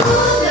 Ooh,